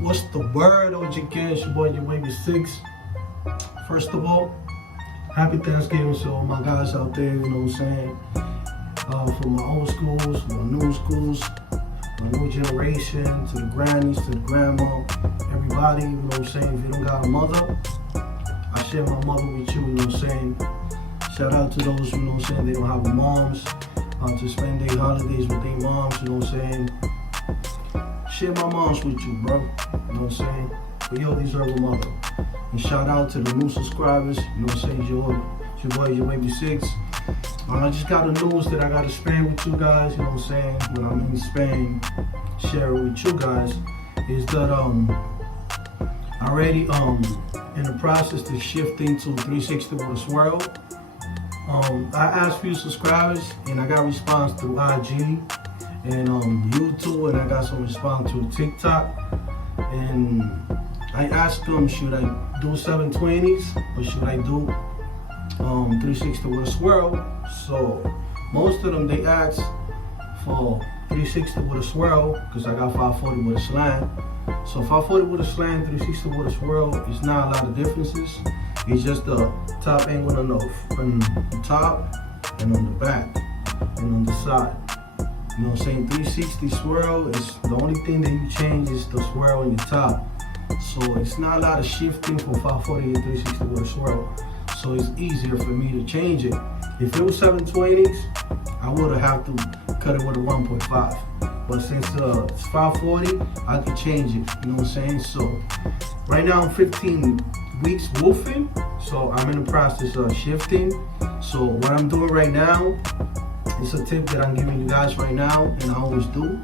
What's the word, OG? It's your boy, your baby 6. First of all, happy Thanksgiving to all my guys out there, you know what I'm saying? From my old schools, my new schools, my new generation, to the grannies, to the grandma, everybody, you know what I'm saying? If you don't got a mother, I share my mother with you, you know what I'm saying? Shout out to those, you know what I'm saying, they don't have moms, to spend their holidays with their moms, you know what I'm saying? Share my moms with you, bro, you know what I'm saying? But yo, deserve a mother. And shout out to the new subscribers, you know what I'm saying? It's your boy, your baby 6. I just got a news that I got to share with you guys, you know what I'm saying? When I'm in Spain, share it with you guys, is that already in the process to shifting to 360 with a Swirl. I asked few subscribers and I got response through IG and YouTube, and I got some response to TikTok. And I asked them, should I do 720s or should I do 360 with a Swirl? So most of them, they asked for 360 with a Swirl because I got 540 with a slant. So 540 with a slant, 360 with a Swirl, it's not a lot of differences. It's just the top angle on the top and on the back and on the side. You know what I'm saying? 360 Swirl is the only thing that you change is the Swirl on your top. So it's not a lot of shifting from 540 to 360 with a Swirl. So it's easier for me to change it. If it was 720s, I would have to cut it with a 1.5. But since it's 540, I can change it. You know what I'm saying? So right now I'm 15 weeks woofing. So I'm in the process of shifting. So what I'm doing right now, it's a tip that I'm giving you guys right now, and I always do.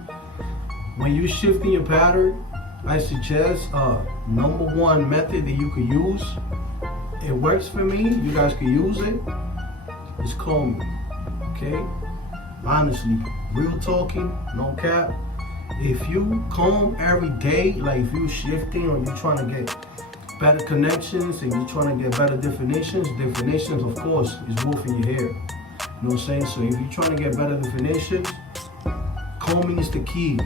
When you're shifting your pattern, I suggest number one method that you could use. It works for me. You guys can use it. It's combing. Okay? Honestly, real talking, no cap. If you comb every day, like if you're shifting or you're trying to get better connections and you're trying to get better definitions of course is woofing your hair. You know what I'm saying? So if you're trying to get better definitions, combing is the key.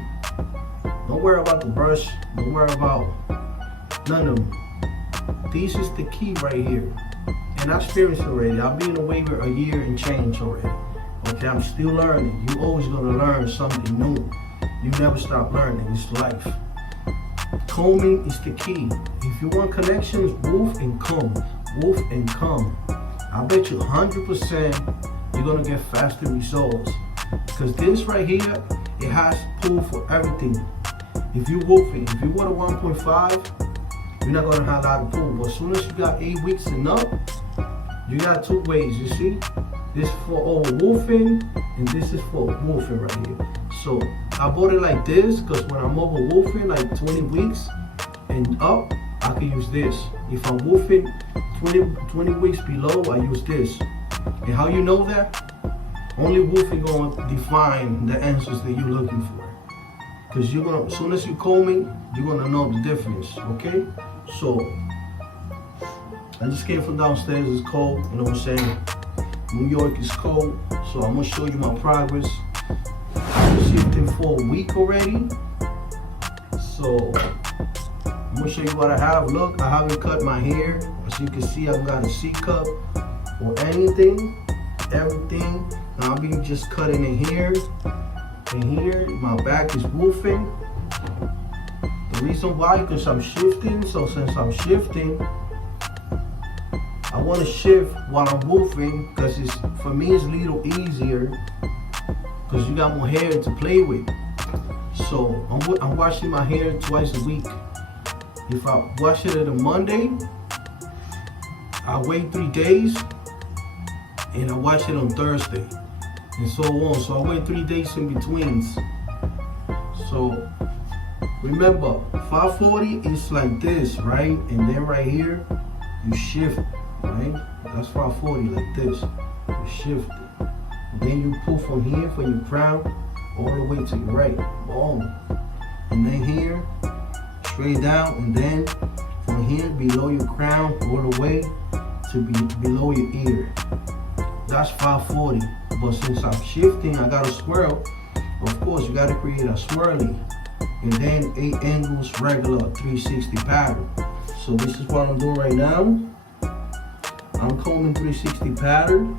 Don't worry about the brush. Don't worry about none of them. This is the key right here. And I experienced it already. I've been away for a year and change already. Okay, I'm still learning. You're always gonna learn something new. You never stop learning. It's life. Combing is the key. If you want connections, woof and comb. Woof and comb. I bet you 100% you're gonna get faster results. Because this right here, it has pull for everything. If you're woofing, if you want a 1.5, you're not gonna have a lot of pull. But as soon as you got 8 weeks and up, you got 2 ways, you see? This is for over woofing, and this is for woofing right here. So I bought it like this, because when I'm over woofing, like 20 weeks and up, I can use this. If I'm woofing 20 weeks below, I use this. And how you know that? Only woofing gonna define the answers that you're looking for. Because you're gonna, as soon as you're combing, you're gonna know the difference, okay? So, I just came from downstairs, it's cold, you know what I'm saying? New York is cold, so I'm gonna show you my progress. I've been shifting for a week already. So, I'm gonna show you what I have. Look, I haven't cut my hair. As you can see, I've got a C-cup or anything, everything. Now I've been just cutting in here and here. My back is woofing. The reason why, because I'm shifting. So since I'm shifting, I want to shift while I'm woofing, because it's, for me, it's a little easier because you got more hair to play with. So I'm washing my hair twice a week. If I wash it on a Monday, I wait 3 days and I wash it on Thursday, and so on. So I wait 3 days in betweens. So remember, 540 is like this, right? And then right here, you shift, right? That's 540, like this. You shift it. And then you pull from here for your crown all the way to your right. Boom. And then here, straight down, and then from here below your crown all the way to below your ear. That's 540. But since I'm shifting, I got a swirl. Of course, you got to create a swirly. and then 8 angles regular 360 pattern. So this is what I'm doing right now. I'm combing 360 pattern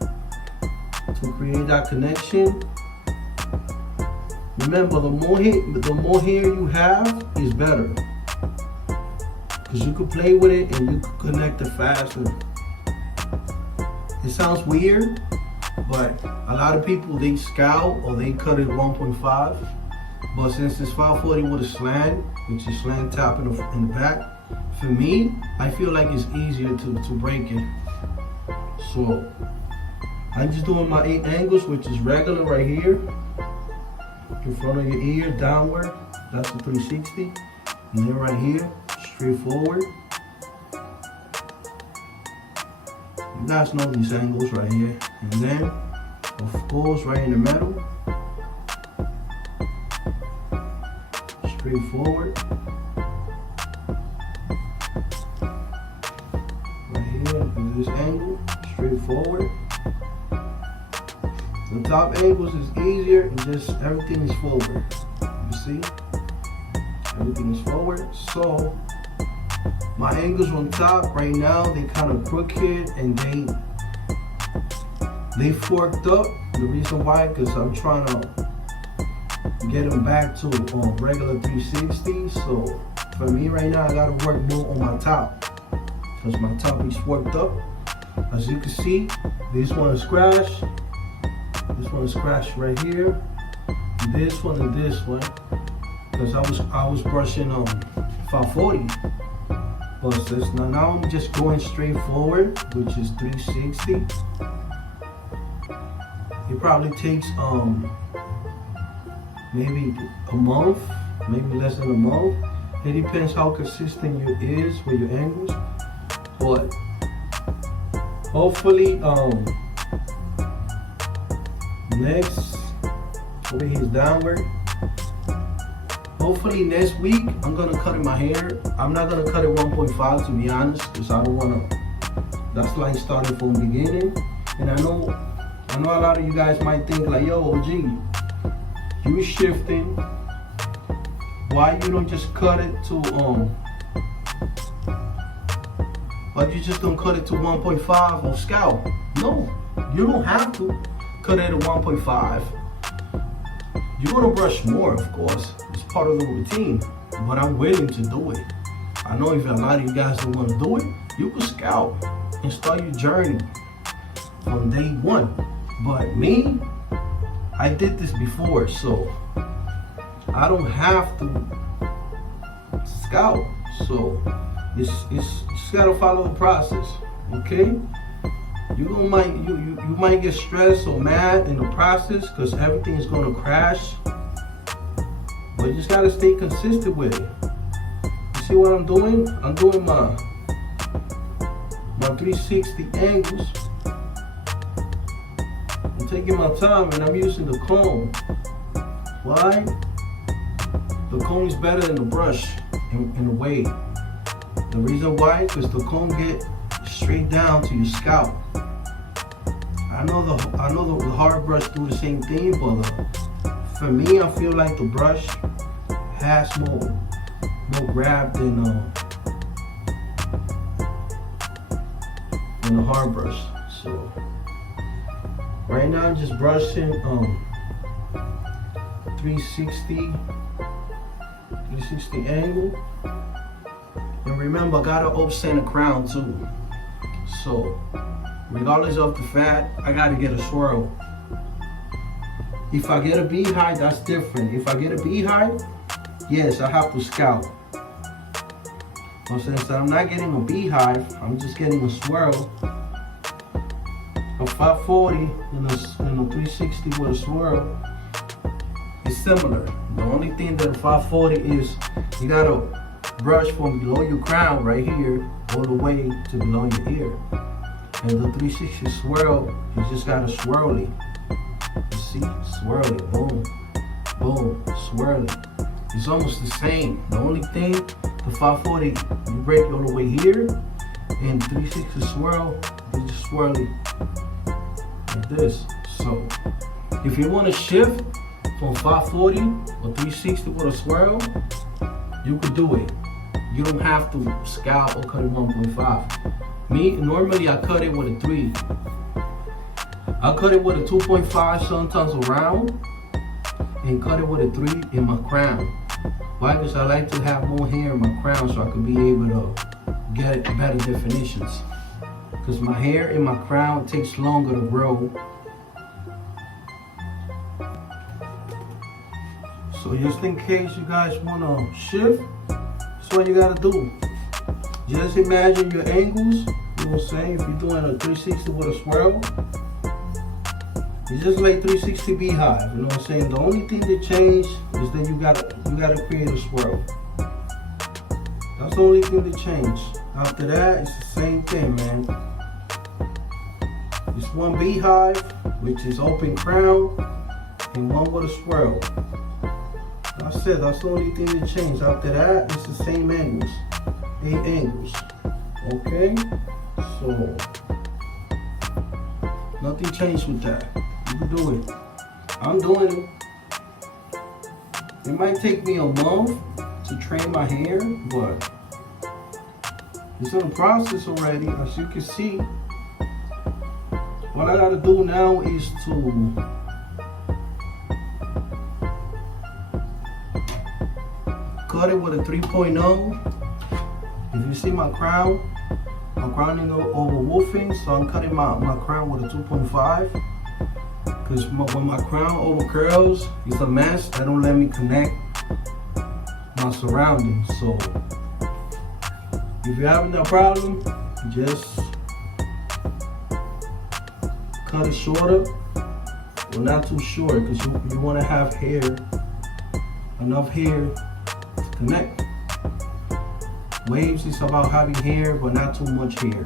to create that connection. Remember, the more hair you have is better, because you can play with it and you can connect it faster. It sounds weird, but a lot of people, they scalp or they cut it 1.5. But since it's 540 with a slant, which is slant top in the back, for me, I feel like it's easier to break it. So I'm just doing my 8 angles, which is regular right here, in front of your ear, downward. That's a 360. And then right here, straight forward. You guys know these angles right here. And then, of course, right in the middle, straight forward. Right here is this angle, straight forward. The top angles is easier, and just everything is forward. You see? Everything is forward. So my angles on top right now, they kind of crooked and they forked up. The reason why, because I'm trying to get them back to regular 360. So for me right now, I gotta work more on my top, because my top is forked up. As you can see, this one is scratched. This one is scratched right here. This one and this one, because I was brushing 540. But since now I'm just going straight forward, which is 360. It probably takes maybe a month, maybe less than a month. It depends how consistent you is with your angles. But hopefully next, over here is downward. Hopefully next week I'm gonna cut in my hair. I'm not gonna cut it 1.5 to be honest, because I don't wanna. That's like starting from the beginning. And I know a lot of you guys might think like, yo, OG, you shifting. Why you don't just cut it to Why you just don't cut it to 1.5 or scalp? No, you don't have to cut it at 1.5. You're gonna brush more, of course. It's part of the routine, but I'm willing to do it. I know if a lot of you guys don't want to do it, you can scalp and start your journey on day 1. But me, I did this before, so I don't have to scalp. So it's just gotta follow the process, okay? You might get stressed or mad in the process because everything is gonna crash. But you just gotta stay consistent with it. You see what I'm doing? I'm doing my 360 angles. I'm taking my time and I'm using the comb. Why? The comb is better than the brush in a way. The reason why? Because the comb get straight down to your scalp. I know the hard brush do the same thing, but for me, I feel like the brush has more grab than the hard brush. So right now, I'm just brushing 360 angle. And remember, I gotta off-center crown too. So regardless of the fat, I gotta get a swirl. If I get a beehive, that's different. If I get a beehive, yes, I have to scalp. But since I'm not getting a beehive, I'm just getting a swirl. A 540 and a 360 with a swirl is similar. The only thing that a 540 is, you gotta brush from below your crown right here all the way to below your ear. And the 360 swirl, you just gotta swirl it. You see? Swirl it. Boom. Boom. Swirl it. It's almost the same. The only thing, the 540, you break all the way here. And 360 swirl, you just swirl it like this. So, if you wanna shift, from 540 or 360 with a swirl, you could do it. You don't have to scalp or cut it 1.5. Me, normally I cut it with a 3. I cut it with a 2.5 sometimes around and cut it with a 3 in my crown. Why? Because I like to have more hair in my crown so I can be able to get better definitions. Because my hair in my crown takes longer to grow. So just in case you guys want to shift, that's what you got to do. Just imagine your angles. You know what I'm saying? If you're doing a 360 with a swirl, it's just like 360 beehive. You know what I'm saying? The only thing that changed is that you gotta create a swirl. That's the only thing that changed. After that, it's the same thing, man. It's one beehive, which is open crown, and one with a swirl. That's it. That's the only thing that changed. After that, it's the same angles. 8 angles. Okay? So, nothing changed with that. You can do it. I'm doing it. It might take me a month to train my hair, but it's in the process already, as you can see. What I gotta do now is to cut it with a 3.0. If you see my crown is over woofing, so I'm cutting my crown with a 2.5. Because when my crown over curls, it's a mess. That don't let me connect my surroundings. So if you're having that problem, just cut it shorter, but not too short, because you want to have hair, enough hair to connect. Waves is about having hair, but not too much hair.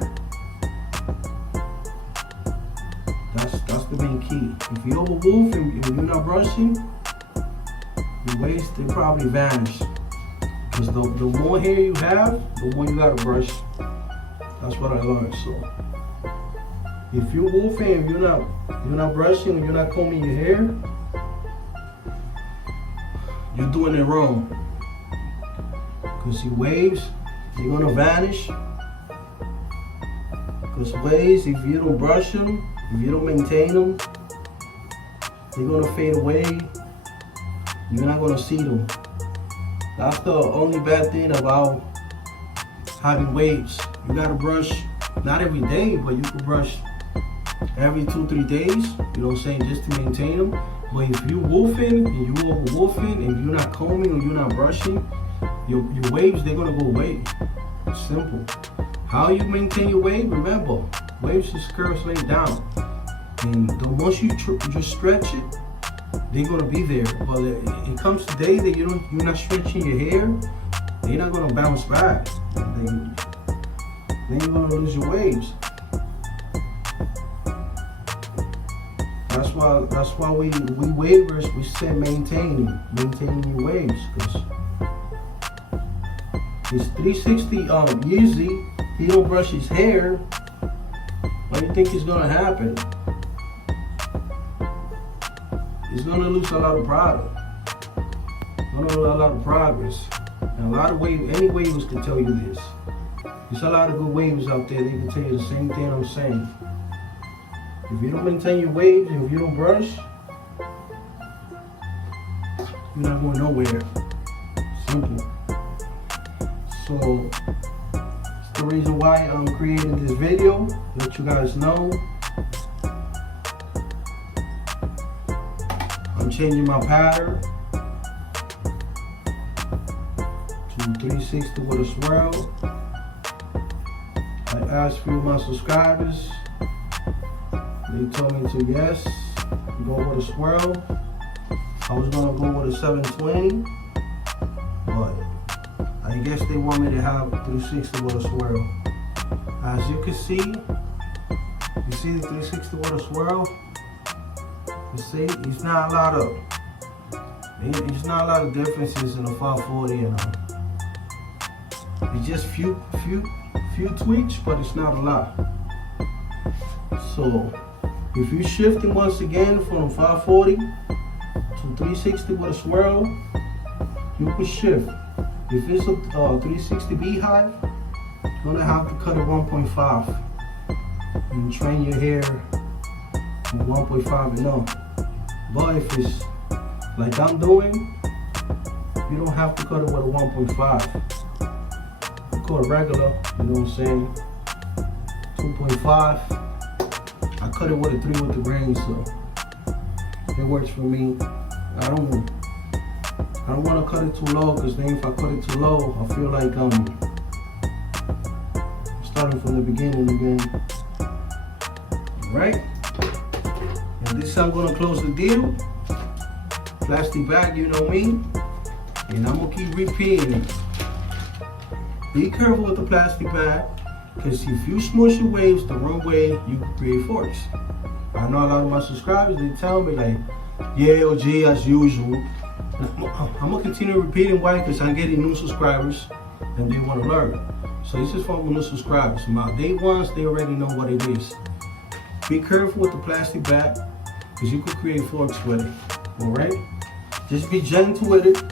That's the main key. If you overwolf and you're not brushing, your waves, they probably vanish. Because the more hair you have, the more you gotta brush. That's what I learned. So if you're wolfing and you're not brushing and you're not combing your hair, you're doing it wrong. Because your waves, they're gonna vanish. Because waves, if you don't brush them, if you don't maintain them, they're gonna fade away. You're not gonna see them. That's the only bad thing about having waves. You gotta brush, not every day, but you can brush every 2-3 days, you know what I'm saying, just to maintain them. But if you're wolfing and you over wolfing and you're not combing or you're not brushing, your waves, they're gonna go away. Simple. How you maintain your wave? Remember, waves just curve straight down. And the once you just stretch it, they're gonna be there. But it comes the day that you're not stretching your hair, they're not gonna bounce back. Then you're gonna lose your waves. That's why we wavers, we say maintaining your waves, because it's 360 easy. He don't brush his hair. What do you think is gonna happen? He's gonna lose a lot of product. Gonna lose a lot of progress. And a lot of waves, any wavers can tell you this. There's a lot of good wavers out there. They can tell you the same thing I'm saying. If you don't maintain your waves and if you don't brush, you're not going nowhere. Simple. So it's the reason why I'm creating this video, let you guys know. I'm changing my pattern to 360 with a swirl. I asked a few of my subscribers. They told me to yes, go with a swirl. I was gonna go with a 720, but I guess they want me to have 360 with a swirl. As you can see, you see the 360 with a swirl. You see, it's not a lot of differences in the 540 and it's just few tweaks, but it's not a lot. So if you're shifting once again from 540 So 360 with a swirl, you can shift. If it's a 360 beehive, you're gonna have to cut it 1.5 and train your hair with 1.5 and up. But if it's like I'm doing, you don't have to cut it with a 1.5. You cut it regular, you know what I'm saying? 2.5. I cut it with a 3 with the grain, so it works for me. I don't want to cut it too low, because then if I cut it too low, I feel like I'm starting from the beginning again. Alright? And this I'm gonna close the deal. Plastic bag, you know me. And I'm gonna keep repeating it. Be careful with the plastic bag, because if you smush your waves the wrong way, you can create forks. I know a lot of my subscribers, they tell me like, yeah, OG, as usual. I'm gonna continue repeating why, because I'm getting new subscribers and they want to learn. So this is for my new subscribers. My day ones, they already know what it is. Be careful with the plastic bag, because you could create forks with it. Alright? Just be gentle with it.